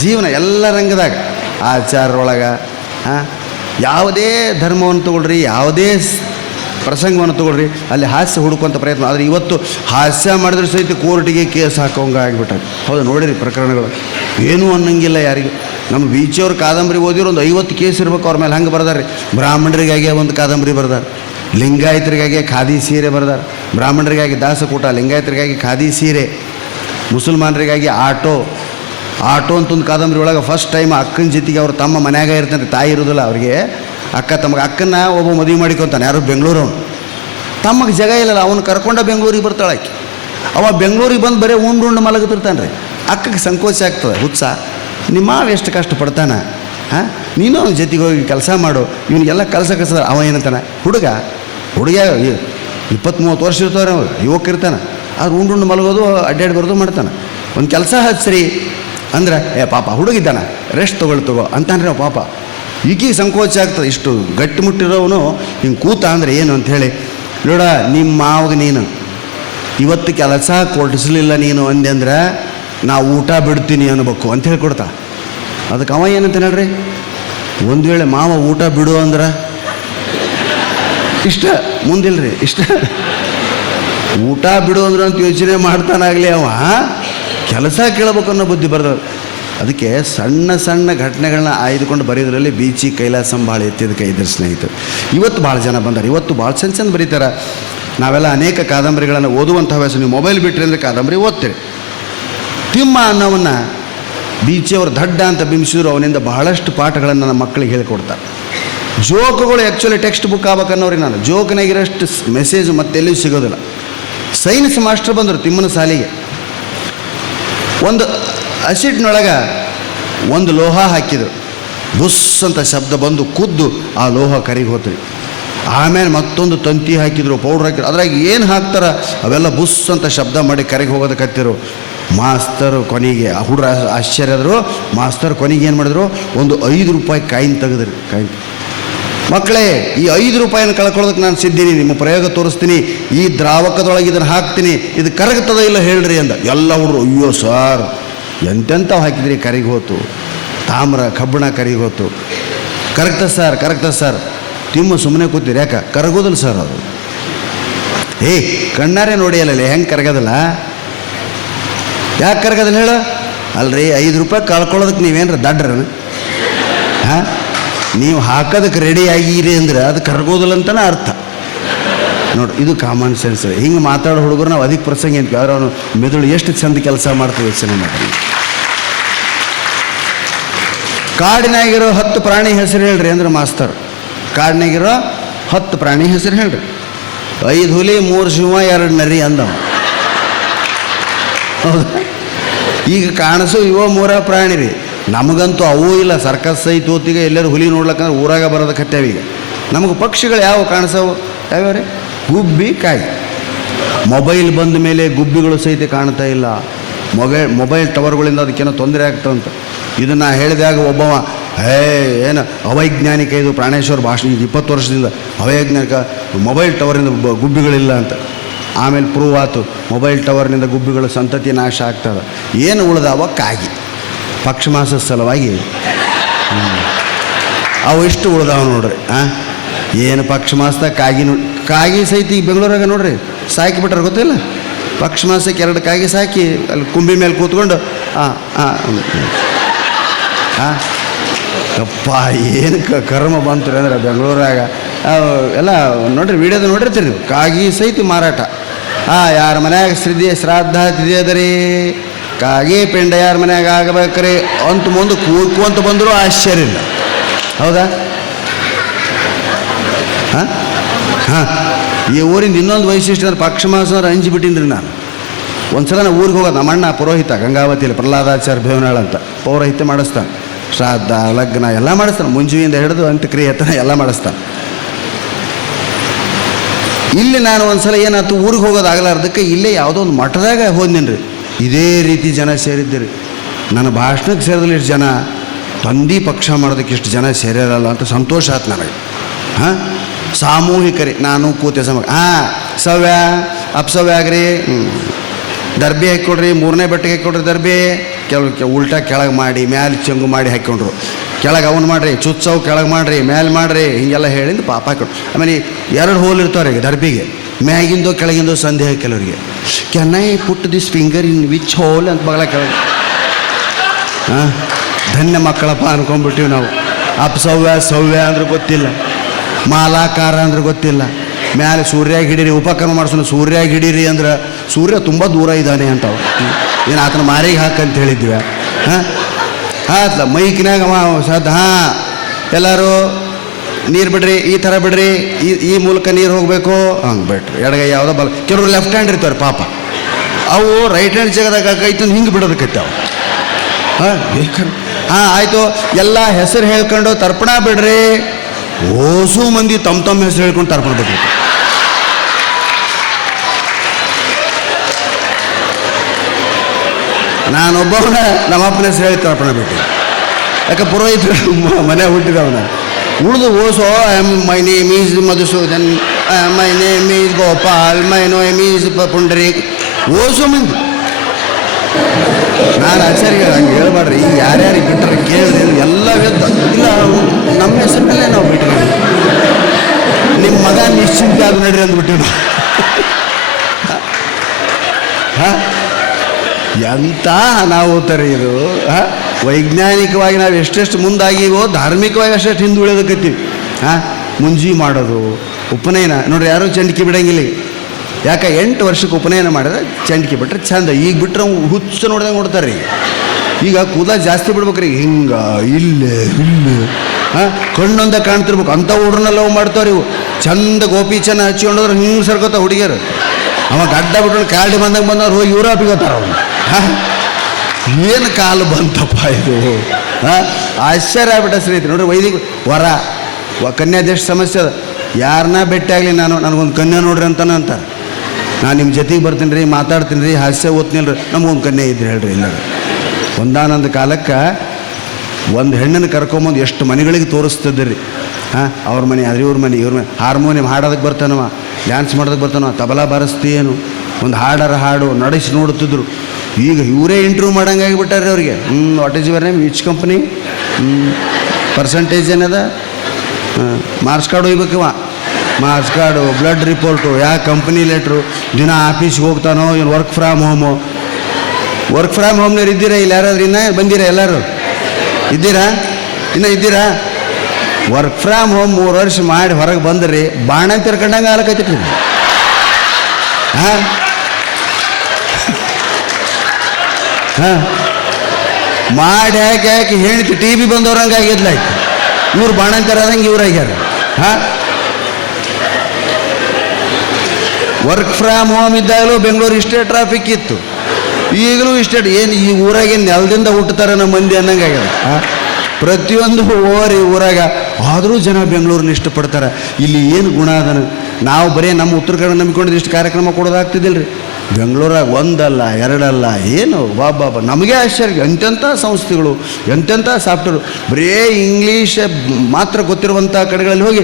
ಜೀವನ ಎಲ್ಲ ರಂಗದಾಗ ಆಚಾರೊಳಗೆ ಯಾವುದೇ ಧರ್ಮವನ್ನು ತಗೊಳ್ರಿ, ಯಾವುದೇ ಪ್ರಸಂಗವನ್ನು ತಗೊಳ್ರಿ, ಅಲ್ಲಿ ಹಾಸ್ಯ ಹುಡುಕುವಂಥ ಪ್ರಯತ್ನ. ಆದರೆ ಇವತ್ತು ಹಾಸ್ಯ ಮಾಡಿದ್ರೆ ಸಹಿತ ಕೋರ್ಟಿಗೆ ಕೇಸ್ ಹಾಕೋಂಗ ಆಗಿಬಿಟ್ಟಾರೆ. ಹೌದು, ನೋಡಿರಿ ಪ್ರಕರಣಗಳು. ಏನೂ ಅನ್ನಂಗಿಲ್ಲ ಯಾರಿಗೂ. ನಮ್ಮ ಬೀಚಿಯವ್ರ ಕಾದಂಬರಿ ಓದಿರೋ ಒಂದು ಐವತ್ತು ಕೇಸ್ ಇರ್ಬೇಕು ಅವ್ರ ಮೇಲೆ ಹಂಗೆ ಬರ್ದಾರೆ. ಬ್ರಾಹ್ಮಣರಿಗಾಗಿ ಒಂದು ಕಾದಂಬರಿ ಬರ್ದಾರೆ. ಲಿಂಗಾಯತರಿಗಾಗಿ ಖಾದಿ ಸೀರೆ ಬರ್ದಾರೆ. ಬ್ರಾಹ್ಮಣರಿಗಾಗಿ ದಾಸಕೂಟ, ಲಿಂಗಾಯತರಿಗಾಗಿ ಖಾದಿ ಸೀರೆ. ಮುಸಲ್ಮಾನರಿಗಾಗಿ ಆಟೋ ಆಟೋ ಅಂತ ಒಂದು ಕಾದಂಬರಿ ಒಳಗೆ ಫಸ್ಟ್ ಟೈಮ್ ಅಕ್ಕನ ಜೊತೆಗೆ ಅವ್ರ ತಮ್ಮ ಮನ್ಯಾಗ ಇರ್ತಾನೆ, ತಾಯಿ ಇರೋದಿಲ್ಲ ಅವ್ರಿಗೆ. ಅಕ್ಕ ತಮಗೆ ಅಕ್ಕನ ಒಬ್ಬ ಮದುವೆ ಮಾಡಿಕೊಂತಾನೆ, ಯಾರು ಬೆಂಗಳೂರು ತಮಗೆ ಜಾಗ ಇಲ್ಲಲ್ಲ, ಅವನು ಕರ್ಕೊಂಡ ಬೆಂಗಳೂರಿಗೆ ಬರ್ತಾಳೆ ಆಕೆ. ಅವ ಬೆಂಗಳೂರಿಗೆ ಬಂದು ಬರೀ ಉಂಡು ಉಂಡು ಮಲಗುತ್ತಿರ್ತಾನೆ ರೀ. ಅಕ್ಕಗೆ ಸಂಕೋಚ ಆಗ್ತದೆ ಉತ್ಸಾಹ ನಿಮ್ಮ ಎಷ್ಟು ಕಷ್ಟಪಡ್ತಾನ ಹಾಂ? ನೀನು ಅವನ ಜೊತೆಗೆ ಹೋಗಿ ಕೆಲಸ ಮಾಡು. ಇವನಿಗೆಲ್ಲ ಕೆಲಸ ಸರ ಅವ ಏನಂತಾನೆ? ಹುಡುಗ ಹುಡುಗ ಇಪ್ಪತ್ತು ಮೂವತ್ತು ವರ್ಷ ಇರ್ತಾವ್ರೆ ಅವ ಯುವಕ ಇರ್ತಾನೆ. ಆದ್ರೆ ಉಂಡು ಉಂಡು ಮಲಗೋದು ಅಡ್ಡಾಡಿ ಬರೋದು ಮಾಡ್ತಾನೆ. ಒಂದು ಕೆಲಸ ಹಚ್ಚ್ರಿ ಅಂದ್ರೆ, ಏ ಪಾಪ, ಹುಡುಗಿದ್ದಾನೆ ರೆಸ್ಟ್ ತೊಗೊಳ್ ತಗೋ. ಅಂತಂದ್ರೆ ಪಾಪ ಈಗೀಗ ಸಂಕೋಚ ಆಗ್ತದೆ. ಇಷ್ಟು ಗಟ್ಟಿಮುಟ್ಟಿರೋವನು ಹಿಂಗೆ ಕೂತ ಅಂದ್ರೆ ಏನು ಅಂತ ಹೇಳಿ, ನೋಡ ನಿಮ್ಮ ಮಾವಾಗ ನೀನು, ಇವತ್ತು ಕೆಲಸ ಕೊಡಿಸ್ಲಿಲ್ಲ ನೀನು ಅಂದೆ ಅಂದ್ರೆ ನಾ ಊಟ ಬಿಡ್ತೀನಿ ಅನ್ಬೇಕು. ಅಂತ ಹೇಳಿ ಕೊಡ್ತಾ. ಅದಕ್ಕೆ ಅವ ಏನಂತ ನೋಡ್ರಿ ಒಂದು ವೇಳೆ ಮಾವ ಊಟ ಬಿಡು ಅಂದ್ರೆ, ಇಷ್ಟ, ಮುಂದಿಲ್ರಿ, ಇಷ್ಟ. ಊಟ ಬಿಡು ಅಂದ್ರೆ ಅಂತ ಯೋಚನೆ ಮಾಡ್ತಾನಾಗಲಿ ಅವ ಕೆಲಸ ಕೇಳಬೇಕು ಅನ್ನೋ ಬುದ್ಧಿ ಬರ್ದ ಅದಕ್ಕೆ ಸಣ್ಣ ಸಣ್ಣ ಘಟನೆಗಳನ್ನ ಆಯ್ದುಕೊಂಡು ಬರೆಯೋದ್ರಲ್ಲಿ ಬೀಚಿ ಕೈಲಾಸಂ ಭಾಳ ಎತ್ತಿದ ಕೈ ಇದ್ರ ಸ್ನೇಹಿತರು. ಇವತ್ತು ಭಾಳ ಜನ ಬಂದಾರೆ. ಇವತ್ತು ಭಾಳ ಚಂದ ಚಂದ ಬರೀತಾರೆ. ನಾವೆಲ್ಲ ಅನೇಕ ಕಾದಂಬರಿಗಳನ್ನು ಓದುವಂಥ ಹವ್ಯಾಸ. ನೀವು ಮೊಬೈಲ್ ಬಿಟ್ಟರೆ ಅಂದರೆ ಕಾದಂಬರಿ ಓದ್ತೀರಿ. ತಿಮ್ಮ ಅನ್ನೋವನ್ನ ಬೀಚಿಯವರು ದಡ್ಡ ಅಂತ ಬಿಂಬಿಸಿದ್ರು. ಅವನಿಂದ ಬಹಳಷ್ಟು ಪಾಠಗಳನ್ನು ನಮ್ಮ ಮಕ್ಕಳಿಗೆ ಹೇಳಿಕೊಡ್ತಾರೆ ಜೋಕುಗಳು ಆ್ಯಕ್ಚುಲಿ ಟೆಕ್ಸ್ಟ್ ಬುಕ್ ಆಗ್ಬೇಕನ್ನೋರಿಗೆ ನಾನು. ಜೋಕ್ನಾಗಿರೋಷ್ಟು ಮೆಸೇಜ್ ಮತ್ತೆಲ್ಲಿಯೂ ಸಿಗೋದಿಲ್ಲ. ಸೈನ್ಸ್ ಮಾಸ್ಟರ್ ಬಂದರು ತಿಮ್ಮನ ಸಾಲಿಗೆ. ಒಂದು ಅಸಿಡ್ನೊಳಗೆ ಒಂದು ಲೋಹ ಹಾಕಿದರು. ಬುಸ್ ಅಂತ ಶಬ್ದ ಬಂದು ಕುದ್ದು ಆ ಲೋಹ ಕರಿಗೆ ಹೋತ್ರಿ. ಆಮೇಲೆ ಮತ್ತೊಂದು ತಂತಿ ಹಾಕಿದ್ರು, ಪೌಡ್ರ್ ಹಾಕಿದ್ರು. ಅದ್ರಾಗ ಏನು ಹಾಕ್ತಾರ? ಅವೆಲ್ಲ ಬುಸ್ ಅಂತ ಶಬ್ದ ಮಾಡಿ ಕರೆಗೆ ಹೋಗೋದಕ್ಕತ್ತಿರು ಮಾಸ್ತರ್ ಕೊನೆಗೆ ಆ ಹುಡ್ರ ಆಶ್ಚರ್ಯದ್ರು ಮಾಸ್ತರ್ ಕೊನೆಗೆ ಏನು ಮಾಡಿದ್ರು? ಒಂದು ಐದು ರೂಪಾಯಿ ಕಾಯಿನ್ ತೆಗೆದ್ರಿ. ಕಾಯಿನ್. ಮಕ್ಕಳೇ, ಈ ಐದು ರೂಪಾಯಿನ ಕಳ್ಕೊಳ್ಳೋದಕ್ಕೆ ನಾನು ಸಿದ್ದೀನಿ ನಿಮ್ಮ ಪ್ರಯೋಗ ತೋರಿಸ್ತೀನಿ. ಈ ದ್ರಾವಕದೊಳಗೆ ಇದನ್ನು ಹಾಕ್ತೀನಿ. ಇದು ಕರಗ್ತದ ಇಲ್ಲ ಹೇಳ್ರಿ ಅಂದ. ಎಲ್ಲ ಹುಡುಗರು ಅಯ್ಯೋ ಸರ್, ಎಂತೆಂಥವು ಹಾಕಿದ್ರಿ ಕರಿಗೆ ಹೋತು. ತಾಮ್ರ, ಕಬ್ಬಣ ಕರಿಗೆ ಹೋತು. ಕರಗ್ತ ಸರ್ ಕರಗ್ತ ಸರ್. ತಿಮ್ಮ ಸುಮ್ಮನೆ ಕೂತೀರಿ. ಯಾಕೆ? ಕರಗೋದಿಲ್ಲ ಸರ್ ಅದು. ಏಯ್ ಕಣ್ಣಾರೆ ನೋಡಿ ಅಲ್ಲಲ್ಲ ಹೆಂಗೆ ಕರಗೋದಿಲ್ಲ? ಯಾಕೆ ಕರಗೋದಿಲ್ಲ ಹೇಳು? ಅಲ್ರಿ, ಐದು ರೂಪಾಯಿ ಕಳ್ಕೊಳ್ಳೋದಕ್ಕೆ ನೀವೇನ್ರ ದಡ್ರನ? ಹಾಂ? ನೀವು ಹಾಕೋದಕ್ಕೆ ರೆಡಿ ಆಗಿರಿ ಅಂದ್ರೆ ಅದು ಕರ್ಗೋದಿಲ್ಲ ಅಂತಲೇ ಅರ್ಥ. ನೋಡಿ, ಇದು ಕಾಮನ್ ಸೆನ್ಸ್ ಹಿಂಗೆ ಮಾತಾಡೋ ಹುಡುಗರು ನಾವು ಅದಕ್ಕೆ ಪ್ರಸಂಗ ಅಂತ ಯಾರು ಅವನು ಮೆದುಳು ಎಷ್ಟು ಚಂದ ಕೆಲಸ ಮಾಡ್ತೀವಿ ಯೋಚನೆ ಮಾಡಿ ಕಾಡಿನಾಗಿರೋ ಹತ್ತು ಪ್ರಾಣಿ ಹೆಸರು ಹೇಳ್ರಿ ಅಂದ್ರೆ ಮಾಸ್ತರ್. ಕಾಡಿನಾಗಿರೋ ಹತ್ತು ಪ್ರಾಣಿ ಹೆಸರು ಹೇಳ್ರಿ. ಐದು ಹುಲಿ, ಮೂರು ಸಿಂಹ, ಎರಡು ನರಿ ಹೌದಾ? ಈಗ ಕಾಣಿಸೋ ಇವ ಮೂರ ಪ್ರಾಣಿ ರೀ. ನಮಗಂತೂ ಅವೂ ಇಲ್ಲ, ಸರ್ಕಸ್ ಐತಿ ಹೊತ್ತಿಗೆ ಎಲ್ಲರೂ ಹುಲಿ ನೋಡ್ಲಕ್ಕಂದ್ರೆ ಊರಾಗ ಬರೋದ ಈಗ. ನಮಗೆ ಪಕ್ಷಿಗಳು ಯಾವ ಕಾಣಿಸವು? ಯಾವ್ಯಾವ ಗುಬ್ಬಿ ಕಾಯಿ. ಮೊಬೈಲ್ ಬಂದ ಮೇಲೆ ಗುಬ್ಬಿಗಳು ಸಹಿತ ಕಾಣ್ತಾ ಇಲ್ಲ. ಮೊಬೈಲ್ ಮೊಬೈಲ್ ಟವರ್ಗಳಿಂದ ಅದಕ್ಕೇನೋ ತೊಂದರೆ ಆಗ್ತಂತ ಇದನ್ನು ಹೇಳಿದಾಗ ಒಬ್ಬವ ಏ ಏನು ಅವೈಜ್ಞಾನಿಕ ಇದು ಪ್ರಾಣೇಶ್ವರ ಭಾಷಣ, ಇದು ಇಪ್ಪತ್ತು ವರ್ಷದಿಂದ ಅವೈಜ್ಞಾನಿಕ ಮೊಬೈಲ್ ಟವರಿಂದ ಗುಬ್ಬಿಗಳಿಲ್ಲ ಅಂತ. ಆಮೇಲೆ ಪ್ರೂವ್ ಆತು, ಮೊಬೈಲ್ ಟವರ್ನಿಂದ ಗುಬ್ಬಿಗಳು ಸಂತತಿ ನಾಶ ಆಗ್ತದೆ. ಏನು ಉಳಿದಾವ? ಕಾಗಿ ಪಕ್ಷಮಾಸದ ಸಲುವಾಗಿ. ಅವು ಇಷ್ಟು ಉಳ್ದಾವ ನೋಡ್ರಿ ಹಾಂ ಏನು ಪಕ್ಷ ಮಾಸದಾಗ ಕಾಗಿ ನೋಡಿ ಕಾಗಿ ಸಹಿತ ಈಗ ಬೆಂಗಳೂರಾಗ ನೋಡ್ರಿ ಸಾಕಿ ಬಿಟ್ರೆ ಗೊತ್ತಿಲ್ಲ? ಪಕ್ಷ ಮಾಸಕ್ಕೆ ಎರಡು ಕಾಗಿ ಸಾಕಿ, ಅಲ್ಲಿ ಕುಂಬಿ ಮೇಲೆ ಕೂತ್ಕೊಂಡು ಹಾಂ ಹಾಂ ಹಾಂ ಅಪ್ಪ ಏನು ಕ, ಕರ್ಮ ಬಂತು ಅಂದ್ರೆ ಬೆಂಗಳೂರಾಗ. ಎಲ್ಲ ನೋಡ್ರಿ, ವಿಡಿಯೋದ ನೋಡಿರ್ತೀರಿ ನೀವು, ಕಾಗಿ ಸಹಿತ ಮಾರಾಟ. ಹಾಂ ಯಾರ ಮನ್ಯಾಗ ಶ್ರದ್ಧೆ ಶ್ರಾದ್ದ ತಿದೇದರಿ ಕಾಗಿ ಪಿಂಡ ಯಾರ ಮನ್ಯಾಗ ಆಗಬೇಕ್ರಿ. ಅಂತ ಮುಂದೆ ಕೂಡ್ಕೊಂತ ಬಂದರೂ ಆಶ್ಚರ್ಯ ಇಲ್ಲ. ಹೌದಾ? ಹಾಂ? ಹಾಂ. ಈ ಊರಿನ ಇನ್ನೊಂದು ವೈಶಿಷ್ಟ್ಯ ಅಂದ್ರೆ ಪಕ್ಷ ಮಾಸವ್ರು ಅಂಜಿಬಿಟ್ಟಿನ್ರಿ ಅಂಜಿ ಬಿಟ್ಟಿನ್ರಿ ನಾನು. ಒಂದ್ಸಲ ನಾ ಊರಿಗೆ ಹೋಗೋದು. ನಮ್ಮ ಅಣ್ಣ ಪುರೋಹಿತ, ಗಂಗಾವತಿಯಲ್ಲಿ ಪ್ರಹ್ಲಾದಾಚಾರ್ಯ ಭೇವನಾಳ್ ಅಂತ. ಪೌರೋಹಿತ್ಯ ಮಾಡಿಸ್ತಾನೆ. ಶ್ರಾದ್ದ, ಲಗ್ನ ಎಲ್ಲ ಮಾಡಿಸ್ತಾನೆ. ಮುಂಜುವಿಯಿಂದ ಹಿಡಿದು ಅಂತ್ಯಕ್ರಿಯೆ ತನ ಎಲ್ಲ ಮಾಡಿಸ್ತಾನೆ. ಇಲ್ಲಿ ನಾನು ಒಂದ್ಸಲ ಏನಾಯ್ತು? ಊರಿಗೆ ಹೋಗೋದಾಗಲಾರ್ದಕ್ಕೆ ಇಲ್ಲೇ ಯಾವುದೋ ಒಂದು ಮಠದಾಗ ಹೋದ್ನೇನ್ರಿ. ಇದೇ ರೀತಿ ಜನ ಸೇರಿದ್ದೀರಿ. ನನ್ನ ಭಾಷಣಕ್ಕೆ ಸೇರಿದಲ್ಲಿ ಇಷ್ಟು ಜನ ತಂದಿ ಪಕ್ಷ ಮಾಡೋದಕ್ಕೆ ಇಷ್ಟು ಜನ ಸೇರಿರಲ್ಲ ಅಂತ ಸಂತೋಷ ಆಯ್ತು ನನಗೆ. ಹಾಂ? ಸಾಮೂಹಿಕರಿ, ನಾನು ಕೂತೆ ಸಮ ಹಾಂ ಸವ್ಯ, ಅಪ್ಸವ್ಯ ಆಗ್ರಿ. ದರ್ಬಿ ಹಾಕ್ಕೊಡ್ರಿ, ಮೂರನೇ ಬೆಟ್ಟಿಗೆ ಹಾಕ್ಕೊಡ್ರಿ ದರ್ಬೆ. ಕೆಲವು ಉಲ್ಟಾ ಕೆಳಗೆ ಮಾಡಿ, ಮ್ಯಾಲೆ ಚಂಗು ಮಾಡಿ ಹಾಕ್ಕೊಂಡ್ರು. ಕೆಳಗೆ ಅವನು ಮಾಡ್ರಿ ಚುಚ್ಚವು ಕೆಳಗೆ ಮಾಡ್ರಿ ಮೇಲೆ ಮಾಡ್ರಿ, ಹಿಂಗೆಲ್ಲ ಹೇಳಿಂದು ಪಾಪ ಕೊಟ್ಟು ಆಮೇಲೆ ಎರಡು ಹೋಲ್ ಇರ್ತಾವ್ರಿ ದರ್ಬಿಗೆ ಮ್ಯಾಗಿಂದೋ ಕೆಳಗಿಂದೋ ಸಂದೇಹ ಕೆಲವರಿಗೆ. Can I put this finger in which hole ಅಂತ ಬಗಳ ಕೆಳಗೆ ಹಾಂ? ಧನ್ಯ ಮಕ್ಕಳಪ್ಪ ಅನ್ಕೊಂಡ್ಬಿಟ್ಟಿವಿ ನಾವು. ಅಪಸವ್ಯ, ಸವ್ಯ ಅಂದ್ರೆ ಗೊತ್ತಿಲ್ಲ. ಮಾಲಾಕಾರ ಅಂದ್ರೆ ಗೊತ್ತಿಲ್ಲ. ಮ್ಯಾಲೆ ಸೂರ್ಯಾಗ ಹಿಡೀರಿ, ಉಪಕ್ರಮ ಮಾಡಿಸೋಣ, ಸೂರ್ಯಾಗ ಹಿಡೀರಿ ಅಂದ್ರೆ ಸೂರ್ಯ ತುಂಬ ದೂರ ಇದ್ದಾನೆ ಅಂತ ಏನು ಆತನ ಮಾರಿಗೆ ಹಾಕಂತ ಹೇಳಿದ್ವಿ ಹಾಂ? ಆತ್ಲ ಮೈಕಿನಾಗ ಅವ ಸದ್ ಹಾಂ, ಎಲ್ಲರೂ ನೀರು ಬಿಡ್ರಿ, ಈ ಥರ ಬಿಡ್ರಿ, ಈ ಈ ಮೂಲಕ ನೀರು ಹೋಗಬೇಕು. ಹಂಗೆ ಬಿಟ್ರಿ. ಎಡಗೈ ಯಾವುದೋ ಬಲ, ಕೆಲವರು ಲೆಫ್ಟ್ ಹ್ಯಾಂಡ್ ಇರ್ತಾರೆ ಪಾಪ. ಅವು ರೈಟ್ ಹ್ಯಾಂಡ್ ಜಾಗದಾಗ ಕೈ ತಂದು ಹಿಂಗೆ ಬಿಡೋದಕ್ಕೆ ಹಾಂ ಹಾಂ, ಆಯಿತು. ಎಲ್ಲ ಹೆಸರು ಹೇಳ್ಕೊಂಡು ತರ್ಪಣ ಬಿಡ್ರಿ. ಓಸು ಮಂದಿ ತಮ್ಮ ತಮ್ಮ ಹೆಸರು ಹೇಳ್ಕೊಂಡು ತರ್ಪಣ ಬಿಡ್ರಿ ನಾನೊಬ್ಬವನ ನಮ್ಮಪ್ಪನ ಹೆಸರು ಹೇಳಿ ತರ್ಪಣ ಬಿಟ್ಟು ಯಾಕೆ ಪುರೋಹಿತರು ಮನೆ ಹುಟ್ಟಿದವನ ಉಳಿದು ಓಸೋ my name is Madhusudan my name is Gopal my name is Pundarik ಓಸೋ ಮಂದಿ ನಾನು ಆಚಾರ್ಯ ಹಂಗೆ ಹೇಳ್ಬೇಡ್ರಿ ಈಗ ಯಾರ್ಯಾರಿಗೆ ಬಿಟ್ಟರೆ ಕೇಳಿದ್ರೆ ಎಲ್ಲ ವೇದ ಇಲ್ಲ ನಮ್ಮ ಹೆಸರು ಮೇಲೆ ನಾವು ಬಿಟ್ಟರೆ ನಿಮ್ಮ ಮಗ ನಿಶ್ಚಿಂತೆ ಅದು ನಡ್ರಿ ಅಂದ್ಬಿಟ್ಟಿವಿ ನಾವು ಹಾಂ ಎಂಥ ಅನಾಹುತರಿ ಇದು ವೈಜ್ಞಾನಿಕವಾಗಿ ನಾವು ಎಷ್ಟೆಷ್ಟು ಮುಂದಾಗಿವೋ, ಧಾರ್ಮಿಕವಾಗಿ ಅಷ್ಟೆಷ್ಟು ಹಿಂದುಳಿಯೋದಕ್ಕತ್ತೀವಿ ಹಾಂ? ಮುಂಜಿ ಮಾಡೋದು, ಉಪನಯನ. ನೋಡ್ರಿ, ಯಾರೂ ಚಂಡಿಕೆ ಬಿಡಂಗಿಲ್ಲ. ಯಾಕೆ, ಎಂಟು ವರ್ಷಕ್ಕೆ ಉಪನಯನ ಮಾಡಿದ್ರೆ ಚಂಡಿಕೆ ಬಿಟ್ರೆ ಚಂದ. ಈಗ ಬಿಟ್ಟರೆ ಹುಚ್ಚು ನೋಡ್ದಂಗೆ ನೋಡ್ತಾರೆ ರೀ ಈಗ ಕೂದಲ ಜಾಸ್ತಿ ಬಿಡ್ಬೇಕ್ರಿ. ಹಿಂಗೆ, ಇಲ್ಲ ಇಲ್ಲೇ ಹಾಂ? ಕಣ್ಣೊಂದ ಕಾಣ್ತಿರ್ಬೇಕು. ಅಂಥ ಹುಡ್ರನ್ನ ಲವ್ ಮಾಡ್ತಾವ್ರಿ ಇವು ಚಂದ ಗೋಪಿ ಚೆನ್ನ ಹಚ್ಕೊಂಡ್ರೆ ಹಿಂಗೆ ಸರ್ಕೋತ ಹುಡುಗಿಯರು. ಅವ ಗಡ್ಡ ಬಿಟ್ಟು ಕಾಲ್ಡಿ ಬಂದಂಗೆ ಬಂದವ್ರು ಹೋಗಿ ಇವರ ಬಿಗೋತಾರ ಅವನು. ಏನು ಕಾಲು ಬಂತಪ್ಪ ಇದು? ಆಶ್ಚರ್ಯ ಆಗ್ಬಿಟ್ಟ ಸ್ನೇಹಿತರೆ. ನೋಡ್ರಿ, ವೈದಿಕ ವರ ಕನ್ಯಾದೇಶ ಸಮಸ್ಯೆ ಅದ. ಯಾರನ್ನ ಭೇಟಿ ಆಗಲಿ ನಾನು? ನನಗೊಂದು ಕನ್ಯಾ ನೋಡ್ರಿ ಅಂತಾನೆ ಅಂತಾರೆ. ನಾನು ನಿಮ್ಮ ಜೊತೆಗೆ ಬರ್ತೀನಿ ರೀ, ಮಾತಾಡ್ತೀನಿ ರೀ, ಹಾಸ್ಯ ಓದ್ತೀನಿ ರೀ ನಮಗೊಂದು ಕನ್ಯೆ ಇದ್ರಿ ಹೇಳ್ರಿ ಇಲ್ಲ ಒಂದಾನೊಂದು ಕಾಲಕ್ಕೆ ಒಂದು ಹೆಣ್ಣನ್ನು ಕರ್ಕೊಂಬಂದು ಎಷ್ಟು ಮನೆಗಳಿಗೆ ತೋರಿಸ್ತಿದ್ರಿ ಹಾಂ? ಅವ್ರ ಮನೆ ಅದ್ರ ಇವ್ರ ಮನೆ ಇವ್ರ ಮನೆ. ಹಾರ್ಮೋನಿಯಂ ಹಾಡೋದಕ್ಕೆ ಬರ್ತಾನವ, ಡ್ಯಾನ್ಸ್ ಮಾಡೋದಕ್ಕೆ ಬರ್ತಾನವ, ತಬಲಾ ಬಾರಿಸ್ತೀಯೇನು? ಒಂದು ಹಾಡರ ಹಾಡು, ನಡೆಸಿ ನೋಡುತ್ತಿದ್ರು ಈಗ ಇವರೇ ಇಂಟರ್ವ್ಯೂ ಮಾಡಂಗೆ ಆಗಿಬಿಟ್ಟಾರೆ ಅವ್ರಿಗೆ. ಹ್ಞೂ what is your name which company ಹ್ಞೂ ಪರ್ಸಂಟೇಜ್ ಏನದ? ಮಾರ್ಕ್ಸ್ ಕಾರ್ಡ್ ಒಯ್ಬೇಕಿವ ಮಾರ್ಕ್ಸ್ ಕಾರ್ಡು ಬ್ಲಡ್ ರಿಪೋರ್ಟು ಯಾವ ಕಂಪ್ನಿ ಲೆಟ್ರು ದಿನ ಆಫೀಸ್ಗೆ ಹೋಗ್ತಾನೋ, ಇವ್ನು work from home work from ಹೋಮ್ನವ್ರು ಇದ್ದೀರಾ? ಇಲ್ಲಿ ಯಾರಾದ್ರೂ ಇನ್ನೂ ಬಂದಿರಾ ಎಲ್ಲರೂ? ಇದ್ದೀರಾ? ಇನ್ನೂ ಇದ್ದೀರಾ? ವರ್ಕ್ ಫ್ರಮ್ ಹೋಮ್ ಮೂರು ವರ್ಷ ಮಾಡಿ ಹೊರಗೆ ಬಂದ್ರಿ ಬಾಣ ತಿರ್ಕೊಂಡಂಗೆ ಆಲಕೈತಿ ಹಾಂ ಹಾಂ ಮಾಡಿ ಹಾಕಿ ಹಾಕಿ ಹೆಣ್ತಿ ಟಿ ವಿ ಬಂದವ್ರಂಗೆ ಆಗಿದ್ಲಾಯ್ತು ಇವ್ರು ಬಾಣಂತರ ಆದಂಗೆ ಇವ್ರಾಗ್ಯಾರ ಹಾಂ? ವರ್ಕ್ ಫ್ರಮ್ ಹೋಮ್ ಇದ್ದಾಗಲೂ ಬೆಂಗಳೂರು ಇಷ್ಟೇ ಟ್ರಾಫಿಕ್ ಇತ್ತು. ಈಗಲೂ ಇಷ್ಟೇ ಏನು ಈ ಊರಾಗ ನೆಲದಿಂದ ಹುಟ್ಟುತ್ತಾರೆ ನಮ್ಮ ಮಂದಿ ಅನ್ನಂಗೆ ಆಗ್ಯದ? ಪ್ರತಿಯೊಂದು ಓರಿ ಊರಾಗ ಆದರೂ ಜನ ಬೆಂಗಳೂರನ್ನ ಇಷ್ಟಪಡ್ತಾರೆ. ಇಲ್ಲಿ ಏನು ಗುಣ ಅದನ್ನು ನಾವು ಬರೀ ನಮ್ಮ ಉತ್ತರ ಕನ್ನಡ ನಂಬಿಕೊಂಡಿದ್ದು ಇಷ್ಟು ಕಾರ್ಯಕ್ರಮ ಕೊಡೋದಾಗ್ತಿದ್ದಿಲ್ಲ ರೀ ಬೆಂಗಳೂರಾಗ ಒಂದಲ್ಲ, ಎರಡಲ್ಲ, ಏನು? ಬಾಬಾಬ ನಮಗೆ ಆಶ್ಚರ್ಯ. ಎಂತೆಂಥ ಸಂಸ್ಥೆಗಳು, ಎಂತೆಂಥ ಸಾಫ್ಟ್ವೇರ್. ಬರೀ ಇಂಗ್ಲೀಷ್ ಮಾತ್ರ ಗೊತ್ತಿರುವಂಥ ಕಡೆಗಳಲ್ಲಿ ಹೋಗಿ